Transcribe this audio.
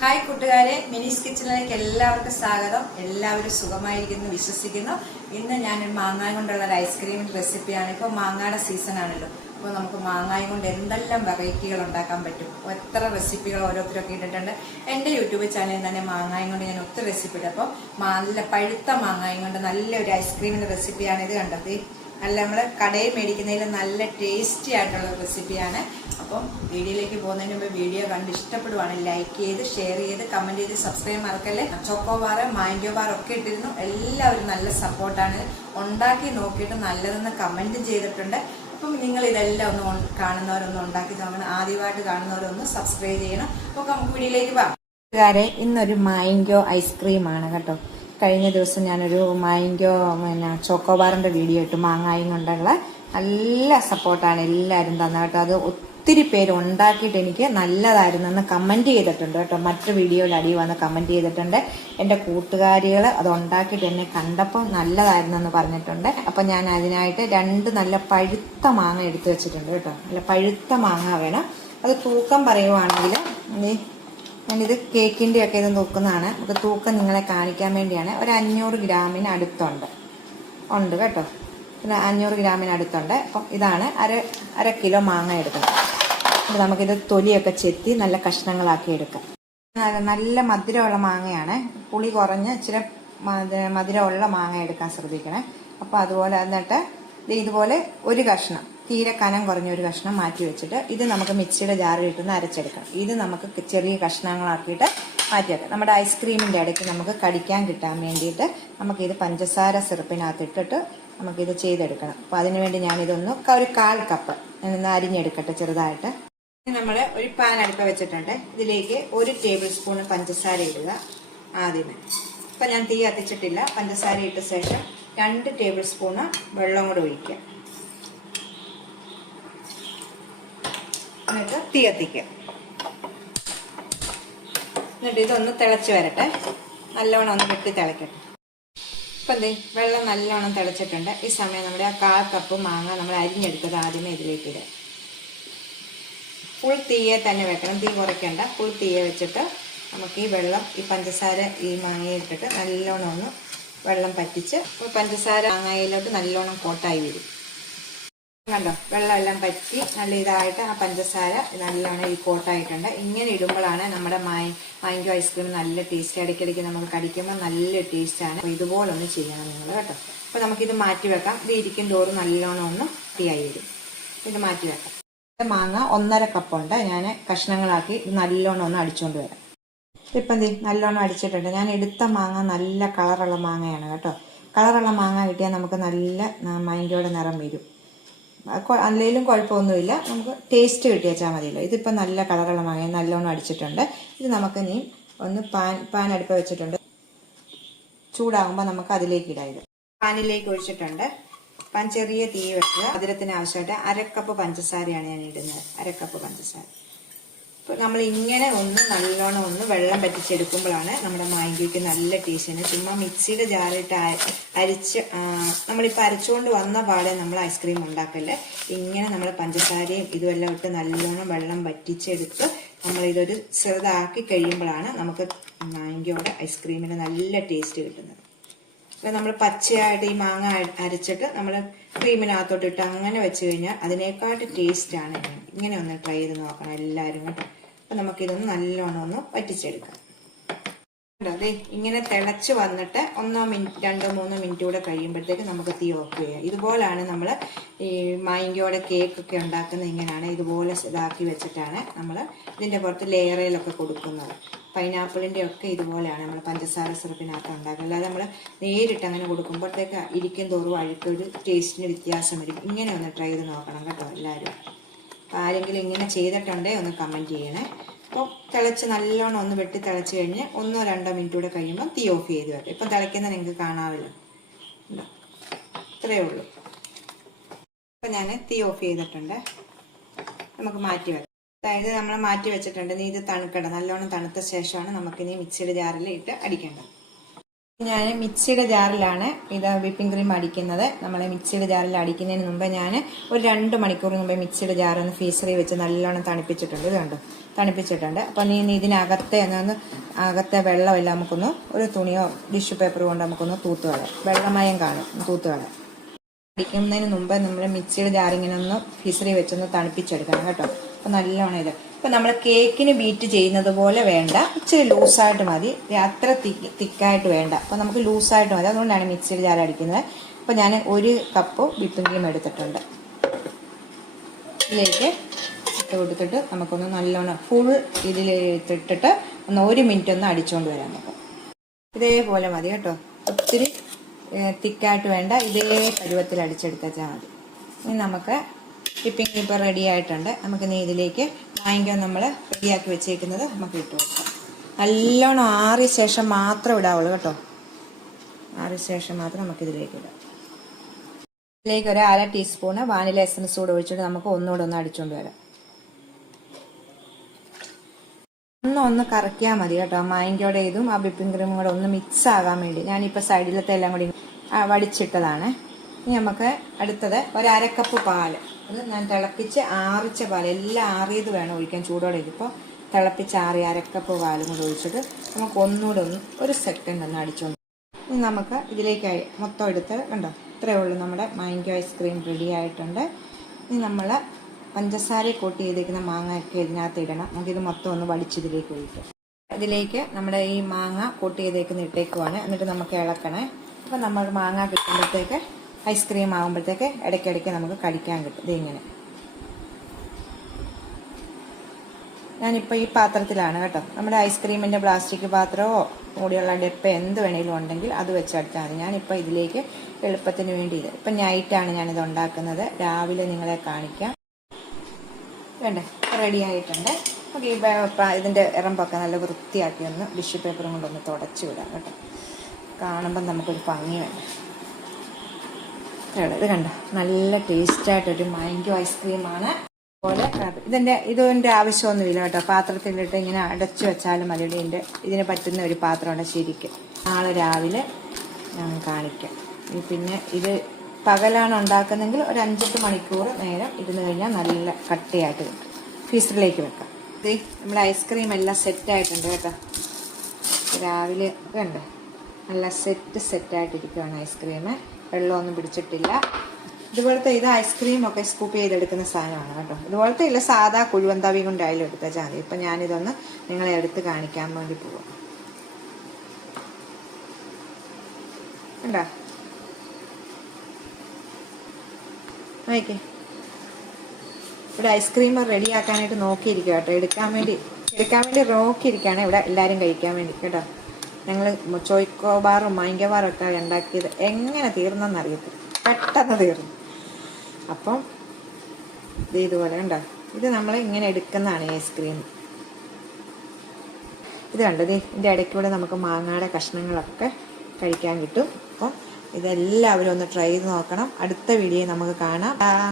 Hi കൂട്ടുകാരെ മിനിസ് കിച്ചണിലേക്ക് എല്ലാവർക്കും സ്വാഗതം. എല്ലാവരും സുഖമായിരിക്കുന്നു വിശ്വസിക്കുന്നു. ഇന്ന് ഞാൻ മാങ്ങായ കൊണ്ടുള്ള ഒരു ഐസ്ക്രീമിന്റെ റെസിപ്പിയാണ് ഇപ്പോൾ മാങ്ങയുടെ സീസൺ ആണല്ലോ. അപ്പോൾ നമുക്ക് മാങ്ങായ കൊണ്ട് എന്തെല്ലാം വെറൈറ്റികൾ ഉണ്ടാക്കാൻ പറ്റും? എത്ര റെസിപ്പികൾ ഓരോരുത്തരൊക്കെ ഇട്ടിട്ടുണ്ട്. എന്റെ യൂട്യൂബ് ചാനലിൽ തന്നെ മാങ്ങായ കൊണ്ട് ഞാൻ ഒത്തിരി റെസിപ്പി അപ്പോൾ നല്ല പഴുത്ത മാങ്ങായ കൊണ്ട് നല്ലൊരു ഐസ്ക്രീമിന്റെ റെസിപ്പിയാണ് ഇത് കണ്ടത്. നല്ല നമ്മൾ കടയിൽ മേടിക്കുന്നതിൽ നല്ല ടേസ്റ്റി ആയിട്ടുള്ള റെസിപ്പിയാണ് അപ്പം വീഡിയോയിലേക്ക് പോകുന്നതിന് മുമ്പ് വീഡിയോ കണ്ട് ഇഷ്ടപ്പെടുവാണെങ്കിൽ ലൈക്ക് ചെയ്ത് ഷെയർ ചെയ്ത് കമന്റ് ചെയ്ത് സബ്സ്ക്രൈബ് മറക്കല്ലേ? ചോക്കോ ബാർ മാംഗോ ബാർ ഒക്കെ ഇട്ടിരുന്നു. എല്ലാവരും നല്ല സപ്പോർട്ടാണ് ഉണ്ടാക്കി നോക്കിയിട്ട് നല്ലതെന്ന് കമന്റും ചെയ്തിട്ടുണ്ട്. അപ്പം നിങ്ങൾ ഇതെല്ലാം ഒന്ന് കാണുന്നവരൊന്നും കാണുന്നവരൊന്ന് ഉണ്ടാക്കി നോക്കണം. ആദ്യമായിട്ട് കാണുന്നവരൊന്ന് സബ്സ്ക്രൈബ് ചെയ്യണം. അപ്പോൾ നമുക്ക് വീഡിയോയിലേക്ക് പോകാം. കൂട്ടുകാരെ ഇന്നൊരു മാംഗോ ഐസ്ക്രീമാണ് കേട്ടോ. കഴിഞ്ഞ ദിവസം ഞാനൊരു മാങ്കോ പിന്നെ ചോക്കോബാറിന്റെ വീഡിയോ ഇട്ടു മാങ്ങായും കൊണ്ടുള്ള നല്ല സപ്പോർട്ടാണ് എല്ലാവരും തന്നെ കേട്ടോ. അത് ഒത്തിരി പേര് ഉണ്ടാക്കിയിട്ട് എനിക്ക് നല്ലതായിരുന്നെന്ന് കമന്റ് ചെയ്തിട്ടുണ്ട് കേട്ടോ. മറ്റു വീഡിയോയിൽ അടി വന്ന് കമന്റ് ചെയ്തിട്ടുണ്ട്. എന്റെ കൂട്ടുകാരികൾ അത് ഉണ്ടാക്കിയിട്ട് എന്നെ കണ്ടപ്പോൾ നല്ലതായിരുന്നെന്ന് പറഞ്ഞിട്ടുണ്ട്. അപ്പം ഞാൻ അതിനായിട്ട് രണ്ട് നല്ല പഴുത്ത മാങ്ങ എടുത്തു വെച്ചിട്ടുണ്ട് കേട്ടോ. നല്ല പഴുത്ത മാങ്ങ വേണം. അത് തൂക്കം പറയുവാണെങ്കിൽ ഞാനിത് കേക്കിന്റെ ഒക്കെ ഇത് നോക്കുന്നതാണ്. അത് തൂക്കം നിങ്ങളെ കാണിക്കാൻ വേണ്ടിയാണ്. ഒരു അഞ്ഞൂറ് ഗ്രാമിന് അടുത്തുണ്ട്. ഉണ്ട് കേട്ടോ. പിന്നെ അഞ്ഞൂറ് ഗ്രാമിന് അടുത്തുണ്ട്. അപ്പം ഇതാണ് അര അര കിലോ മാങ്ങ എടുക്കണം അപ്പോൾ നമുക്കിത് തൊലിയൊക്കെ ചെത്തി നല്ല കഷ്ണങ്ങളാക്കി എടുക്കാം. നല്ല- മധുരമുള്ള മാങ്ങയാണ്. പുളി കുറഞ്ഞ് ഇച്ചിരി മധുരമുള്ള മാങ്ങ എടുക്കാൻ ശ്രദ്ധിക്കണേ. അപ്പോൾ അതുപോലെ എന്നിട്ട് ഇത് ഇതുപോലെ ഒരു കഷ്ണം. തീരെ കനം കുറഞ്ഞ ഒരു കഷ്ണം മാറ്റി വെച്ചിട്ട് ഇത് നമുക്ക് മിക്സിയുടെ ജാറിൽ ഇട്ടൊന്ന് അരച്ചെടുക്കണം. ഇത് നമുക്ക് ചെറിയ കഷ്ണങ്ങളാക്കിയിട്ട് മാറ്റിയെടുക്കാം. നമ്മുടെ ഐസ്ക്രീമിന്റെ ഇടയ്ക്ക് നമുക്ക് കടിക്കാൻ കിട്ടാൻ വേണ്ടിയിട്ട് നമുക്കിത് പഞ്ചസാര സിറപ്പിനകത്ത് ഇട്ടിട്ട് നമുക്കിത് ചെയ്തെടുക്കണം. അപ്പോൾ അതിനുവേണ്ടി ഞാനിതൊന്ന് ഒരു കാൽ കപ്പ് ഞാനൊന്ന് അരിഞ്ഞെടുക്കട്ടെ ചെറുതായിട്ട്. നമ്മൾ ഒരു പാൻ അടുപ്പ് വെച്ചിട്ടുണ്ട്. ഇതിലേക്ക് ഒരു ടേബിൾ സ്പൂൺ പഞ്ചസാര ഇടുക ആദ്യമേ. ഇപ്പം ഞാൻ തീ കത്തിച്ചിട്ടില്ല. പഞ്ചസാര ഇട്ട ശേഷം രണ്ട് ടേബിൾ സ്പൂണ് വെള്ളം കൂടെ ഒഴിക്കുക. എന്നിട്ട് തീ കത്തിക്കുക. എന്നിട്ട് ഇതൊന്ന് തിളച്ച് വരട്ടെ. നല്ലവണ്ണം ഒന്ന് വെട്ടി തിളക്കട്ടെ. ഇപ്പം എന്തേ വെള്ളം നല്ലോണം തിളച്ചിട്ടുണ്ട്. ഈ സമയം നമ്മുടെ ആ കാ കപ്പ് മാങ്ങ നമ്മൾ അരിഞ്ഞെടുത്തത് ആദ്യമേ ഇതിലേക്ക് ഇടുക. ഫുൾ തീയെ തന്നെ വെക്കണം. തീ കുറയ്ക്കണ്ട. ഫുൾ തീയെ വെച്ചിട്ട് നമുക്ക് ഈ വെള്ളം ഈ പഞ്ചസാര ഈ മാങ്ങയിട്ടിട്ട് നല്ലോണം ഒന്ന് വെള്ളം പറ്റിച്ച് പഞ്ചസാര മാങ്ങയിലോട്ട് നല്ലോണം കോട്ടായി വരും. കണ്ടോ? വെള്ളം എല്ലാം പറ്റി. നല്ല ഇതായിട്ട് ആ പഞ്ചസാര നല്ലോണം ഈ കോട്ടായിട്ടുണ്ട്. ഇങ്ങനെ ഇടുമ്പോഴാണ് നമ്മുടെ മാങ്കോ ഐസ്ക്രീം നല്ല ടേസ്റ്റ്. ഇടയ്ക്കിടയ്ക്ക് നമുക്ക് കടിക്കുമ്പോൾ നല്ല ടേസ്റ്റാണ് അപ്പോൾ ഇതുപോലെ ഒന്ന് ചെയ്യണം നിങ്ങൾ കേട്ടോ. അപ്പോൾ നമുക്കിത് മാറ്റി വെക്കാം. ഇത് ഇരിക്കും തോറും നല്ലോണം ഒന്ന് ടീയായി വരും. ഇത് മാറ്റി വെക്കാം. മാങ്ങ ഒന്നര കപ്പുണ്ട് ഞാൻ കഷ്ണങ്ങളാക്കി നല്ലോണം ഒന്ന് അടിച്ചുകൊണ്ട് വരാം. ഇപ്പം എന്തി നല്ലോണം അടിച്ചിട്ടുണ്ട്. ഞാൻ എടുത്ത മാങ്ങ നല്ല കളറുള്ള മാങ്ങയാണ് കേട്ടോ. കളറുള്ള മാങ്ങ കിട്ടിയാൽ നമുക്ക് നല്ല മൈൻഡോടെ നിറം വരും. അല്ലെങ്കിലും കുഴപ്പമൊന്നുമില്ല. നമുക്ക് ടേസ്റ്റ് കിട്ടി വെച്ചാൽ മതിയല്ലോ. ഇതിപ്പോൾ നല്ല കളറുള്ള മാങ്ങ നല്ലോണം അടിച്ചിട്ടുണ്ട്. ഇത് നമുക്ക് ഇനി ഒന്ന് പാൻ പാൻ അടുപ്പ് വെച്ചിട്ടുണ്ട്. ചൂടാകുമ്പോൾ നമുക്ക് അതിലേക്ക് ഇടാം പാനിലേക്ക് ഒഴിച്ചിട്ടുണ്ട്. പാൻ ചെറിയ തീ വെക്കുക. മധുരത്തിന് ആവശ്യമായിട്ട് അരക്കപ്പ് പഞ്ചസാരയാണ് ഞാൻ ഇടുന്നത്. അരക്കപ്പ് പഞ്ചസാര. അപ്പോൾ നമ്മൾ ഇങ്ങനെ ഒന്ന് നല്ലോണം ഒന്ന് വെള്ളം പറ്റിച്ചെടുക്കുമ്പോഴാണ് നമ്മുടെ മാങ്കിക്ക് നല്ല ടേസ്റ്റിന് ചുമ്മാ മിക്സിയുടെ ജാറിട്ട് അരിച്ച് നമ്മളിപ്പോൾ അരച്ചുകൊണ്ട് വന്ന പാടെ നമ്മൾ ഐസ്ക്രീം ഉണ്ടാക്കല്ലേ? ഇങ്ങനെ നമ്മൾ പഞ്ചസാരയും ഇതുമെല്ലാം ഇട്ട് നല്ലോണം വെള്ളം പറ്റിച്ചെടുത്ത് നമ്മളിതൊരു ചെറുതാക്കി കഴിയുമ്പോഴാണ് നമുക്ക് മാങ്കിയോടെ ഐസ്ക്രീമിന് നല്ല ടേസ്റ്റ് കിട്ടുന്നത്. അപ്പോൾ നമ്മൾ പച്ചയായിട്ട് ഈ മാങ്ങ അരച്ചിട്ട് നമ്മൾ ക്രീമിനകത്തോട്ട് ഇട്ട് അങ്ങനെ വെച്ച് കഴിഞ്ഞാൽ അതിനേക്കാട്ട് ടേസ്റ്റാണ് ഇങ്ങനെ ഒന്ന് ട്രൈ ചെയ്ത് നോക്കണം എല്ലാവരും കേട്ടോ. നമുക്കിതൊന്ന് നല്ലോണം ഒന്ന് വറ്റിച്ചെടുക്കാം? ദേ ഇങ്ങനെ തിളച്ച് വന്നിട്ട് ഒന്നോ മിനിറ്റ് രണ്ടോ മൂന്നോ മിനിറ്റ് കൂടെ കഴിയുമ്പോഴത്തേക്ക് നമുക്ക് തീ ഓഫ് ചെയ്യാം. ഇതുപോലാണ് നമ്മൾ ഈ മായങ്കയോടെ കേക്ക് ഒക്കെ ഉണ്ടാക്കുന്നത് ഇങ്ങനെയാണ് ഇതുപോലെ ഇതാക്കി വെച്ചിട്ടാണ് നമ്മൾ ഇതിന്റെ പുറത്ത് ലെയറയിലൊക്കെ കൊടുക്കുന്നത്. പൈനാപ്പിളിന്റെ ഒക്കെ ഇതുപോലെയാണ് നമ്മൾ പഞ്ചസാര സിറപ്പിനകത്ത് ഉണ്ടാക്കുക അല്ലാതെ നമ്മൾ നേരിട്ട് അങ്ങനെ കൊടുക്കുമ്പോഴത്തേക്ക് ഇരിക്കും തോറും അഴുക്കൊരു ടേസ്റ്റിന് വ്യത്യാസം വരും. ഇങ്ങനെ ഒന്ന് ട്രൈ ചെയ്ത് നോക്കണം കേട്ടോ എല്ലാവരും. ആരെങ്കിലും ഇങ്ങനെ ചെയ്തിട്ടുണ്ടേ ഒന്ന് കമന്റ് ചെയ്യണേ. അപ്പോൾ തിളച്ച് നല്ലോണം ഒന്ന് വെട്ടി തിളച്ച് കഴിഞ്ഞ് ഒന്നോ രണ്ടോ മിനിറ്റ് കൂടെ കഴിയുമ്പോൾ തീ ഓഫ് ചെയ്ത് വെക്കാം. ഇപ്പം തിളയ്ക്കുന്ന നിങ്ങൾക്ക് കാണാമല്ലോ? ഇത്രയേ ഉള്ളൂ. അപ്പം ഞാൻ തീ ഓഫ് ചെയ്തിട്ടുണ്ട്. നമുക്ക് മാറ്റി വെക്കാം. അതായത് നമ്മൾ മാറ്റി വെച്ചിട്ടുണ്ട്. നീ ഇത് തണുക്കട നല്ലോണം തണുത്ത ശേഷമാണ് നമുക്കിനി മിക്സിയുടെ ജാറിൽ ഇട്ട് അടിക്കേണ്ടത്. ഞാൻ മിക്സിയുടെ ജാറിലാണ് ഇത് വിപ്പിംഗ് ക്രീം അടിക്കുന്നത്. നമ്മൾ മിക്സിയുടെ ജാറിൽ അടിക്കുന്നതിന് മുമ്പ് ഞാൻ ഒരു രണ്ട് മണിക്കൂർ മുമ്പ് മിക്സിയുടെ ജാർ ഒന്ന് ഫീസറിൽ വെച്ച് നല്ലോണം തണുപ്പിച്ചിട്ടുണ്ട്. ഇത് കണ്ടു? തണുപ്പിച്ചിട്ടുണ്ട്. അപ്പം നീ ഇതിനകത്തെ ഒന്ന് അകത്തെ വെള്ളമെല്ലാം നമുക്കൊന്ന് ഒരു തുണിയോ ടിഷ്യൂ പേപ്പർ കൊണ്ട് നമുക്കൊന്ന് തൂത്ത് കളയാം. വെള്ളമയം കാണും. തൂത്ത് കളയാം. അടിക്കുന്നതിന് മുമ്പ് നമ്മൾ മിക്സിയുടെ ജാറിങ്ങനെ ഒന്ന് ഫീസറി വെച്ചൊന്ന് തണുപ്പിച്ചെടുക്കണം കേട്ടോ. അപ്പം നല്ലോണം ഇത്. ഇപ്പം നമ്മൾ കേക്കിന് ബീറ്റ് ചെയ്യുന്നത് പോലെ വേണ്ട. ഇച്ചിരി ലൂസായിട്ട് മതി. അത്ര തിക്ക് തിക്കായിട്ട് വേണ്ട. അപ്പം നമുക്ക് ലൂസായിട്ട് മതി. അതുകൊണ്ടാണ് മിക്സിയിൽ ജാർ അടിക്കുന്നത്. അപ്പം ഞാൻ ഒരു കപ്പ് വിപ്പിംഗ് എടുത്തിട്ടുണ്ട്. ഇതിലേക്ക് ഇട്ട് കൊടുത്തിട്ട് നമുക്കൊന്ന് നല്ലോണം ഫുൾ ഇതിൽ ഇട്ടിട്ട് ഒന്ന് ഒരു മിനിറ്റ് ഒന്ന് അടിച്ചുകൊണ്ട് വരാം നമുക്ക്. ഇതേപോലെ മതി കേട്ടോ. ഒത്തിരി തിക്കായിട്ട് വേണ്ട. ഇതേ പരുവത്തിൽ അടിച്ചെടുത്താൽ മതി. ഇനി നമുക്ക് ടിപ്പിംഗ് ഇപ്പോൾ റെഡി ആയിട്ടുണ്ട്. നമുക്ക് ഇനി ഇതിലേക്ക് വാങ്ങിക്കാൻ നമ്മൾ റെഡിയാക്കി വെച്ചേക്കുന്നത് നമുക്ക് ഇട്ട് കൊടുക്കാം. നല്ലോണം ആറിയ ശേഷം മാത്രം ഇടാവുള്ളൂ കേട്ടോ. ആറിയ ശേഷം മാത്രം നമുക്ക് ഇതിലേക്ക് ഇടാം. ഇതിലേക്ക് ഒരു അര ടീസ്പൂണ് വാനില എസൻസ് കൂടെ ഒഴിച്ചിട്ട് നമുക്ക് ഒന്നുകൂടെ ഒന്ന് അടിച്ചുകൊണ്ട് വരാം. ഒന്ന് ഒന്ന് കറക്കിയാൽ മതി കേട്ടോ. മായിങ്കോടെ ഇതും ആ വിപ്പിംഗ് ക്രീമും കൂടെ ഒന്ന് മിക്സ് ആകാൻ വേണ്ടി. ഞാനിപ്പോൾ സൈഡിലത്തെ എല്ലാം കൂടി വടിച്ചിട്ടതാണ്. ഇനി നമുക്ക് അടുത്തത് ഒരു അരക്കപ്പ് പാൽ. അത് ഞാൻ തിളപ്പിച്ച് ആറിച്ച പാൽ എല്ലാം ആറിയത് വേണം ഒഴിക്കാൻ ചൂടോടെ ഇതിപ്പോൾ തിളപ്പിച്ച് ആറി അരക്കപ്പ് പാലും കൂടെ ഒഴിച്ചിട്ട് നമുക്ക് ഒന്നുകൂടെ ഒന്ന് ഒരു സെക്കൻഡ് ഒന്ന് അടിച്ചുകൊണ്ട് ഇനി നമുക്ക് ഇതിലേക്ക് അയ- മൊത്തം എടുത്ത് കണ്ടോ? ഇത്രയേ ഉള്ളൂ നമ്മുടെ മാങ്കോ ഐസ്ക്രീം റെഡി ആയിട്ടുണ്ട്. ഇനി നമ്മൾ പഞ്ചസാര കൂട്ടി ചെയ്തേക്കുന്ന മാങ്ങയൊക്കെ ഇതിനകത്ത് ഇടണം. നമുക്കിത് മൊത്തം ഒന്ന് വടിച്ചിതിലേക്ക് ഒഴിക്കാം. ഇതിലേക്ക് നമ്മുടെ ഈ മാങ്ങ കൂട്ടി ചെയ്തേക്കുന്ന ഇട്ടേക്കുവാണ്. എന്നിട്ട് നമുക്ക് ഇളക്കണേ. അപ്പം നമ്മൾ മാങ്ങ കിട്ടുമ്പോഴത്തേക്ക് ഐസ്ക്രീം ആകുമ്പോഴത്തേക്ക് ഇടയ്ക്കിടയ്ക്ക് നമുക്ക് കടിക്കാൻ കിട്ടും. ഇതിങ്ങനെ ഞാനിപ്പോൾ ഈ പാത്രത്തിലാണ് കേട്ടോ. നമ്മുടെ ഐസ്ക്രീമിന്റെ പ്ലാസ്റ്റിക് പാത്രമോ മൂടിയുള്ള ഡെപ്പ എന്ത് വേണേലും ഉണ്ടെങ്കിൽ അത് വെച്ചെടുത്താൽ മതി. ഞാനിപ്പോൾ ഇതിലേക്ക് എളുപ്പത്തിന് വേണ്ടി ഇത്. ഇപ്പം നൈറ്റാണ് ഞാനിത് ഉണ്ടാക്കുന്നത്. രാവിലെ നിങ്ങളെ കാണിക്കാം. വേണ്ടേ? റെഡി ആയിട്ടുണ്ട്. നമുക്ക് ഈ ഇതിന്റെ ഇറമ്പൊക്കെ നല്ല വൃത്തിയാക്കി ഒന്ന് ടിഷ്യൂ പേപ്പറും കൊണ്ടൊന്ന് തുടച്ച് വിടാം കേട്ടോ. കാണുമ്പം നമുക്കൊരു ഭംഗി കേട്ടോ, ഇത് കണ്ട? നല്ല ടേസ്റ്റായിട്ടൊരു മാങ്കോ ഐസ്ക്രീമാണ് അതുപോലെ അത് ഇതിന്റെ ഇതിന്റെ ആവശ്യമൊന്നുമില്ല കേട്ടോ. പാത്രത്തിലിട്ട് ഇങ്ങനെ അടച്ചു വെച്ചാലും മതി. ഇതിന്റെ ഇതിന് പറ്റുന്ന ഒരു പാത്രമാണ് ശരിക്കും. നാളെ രാവിലെ ഞാൻ കാണിക്കാം. പിന്നെ ഇത് പകലാണ് ഉണ്ടാക്കുന്നതെങ്കിൽ ഒരു അഞ്ചെട്ട് മണിക്കൂർ നേരം ഇരുന്ന് കഴിഞ്ഞാൽ നല്ല കട്ടിയായിട്ട് കിട്ടും. ഫീസറിലേക്ക് വെക്കാം. ഇത് നമ്മുടെ ഐസ്ക്രീം എല്ലാം സെറ്റായിട്ടുണ്ട് കേട്ടോ. രാവിലെ കണ്ടോ? നല്ല സെറ്റ് സെറ്റായിട്ടിരിക്കുകയാണ് ഐസ്ക്രീം വെള്ളമൊന്നും പിടിച്ചിട്ടില്ല. ഇതുപോലത്തെ ഇത് ഐസ്ക്രീം ഒക്കെ സ്കൂപ്പ് ചെയ്തെടുക്കുന്ന സാധനമാണ് കേട്ടോ. ഇതുപോലത്തെ ഇല്ല സാധാ കുഴുവന്തവി കൊണ്ടായാലും എടുത്താൽ മതി ഇപ്പം ഞാനിതൊന്ന് നിങ്ങളെ എടുത്ത് കാണിക്കാൻ വേണ്ടി പോവാം. കണ്ടോ? ഇവിടെ ഐസ്ക്രീം റെഡിയാക്കാനായിട്ട് നോക്കിയിരിക്കുക കേട്ടോ. എടുക്കാൻ വേണ്ടി എടുക്കാൻ വേണ്ടി നോക്കിയിരിക്കുകയാണ് ഇവിടെ എല്ലാവരും കഴിക്കാൻ വേണ്ടി. കേട്ടോ. ഞങ്ങൾ ചോയ്ക്കോബാറും ബാറും ഒക്കെ ഉണ്ടാക്കിയത് എങ്ങനെ തീർന്നെന്ന് അറിയത്തില്ല. പെട്ടെന്ന് തീർന്നു. അപ്പം ഇത് ഇതുപോലെ ഉണ്ടോ ഇത് നമ്മൾ ഇങ്ങനെ എടുക്കുന്നതാണ് ഐസ്ക്രീം. ഇത് കണ്ടത് ഇതിന്റെ ഇടയ്ക്കൂടെ നമുക്ക് മാങ്ങയുടെ കഷ്ണങ്ങളൊക്കെ കഴിക്കാൻ കിട്ടും. അപ്പം ഇതെല്ലാവരും ഒന്ന് ട്രൈ ചെയ്ത് നോക്കണം. അടുത്ത വീഡിയോ നമുക്ക് കാണാം.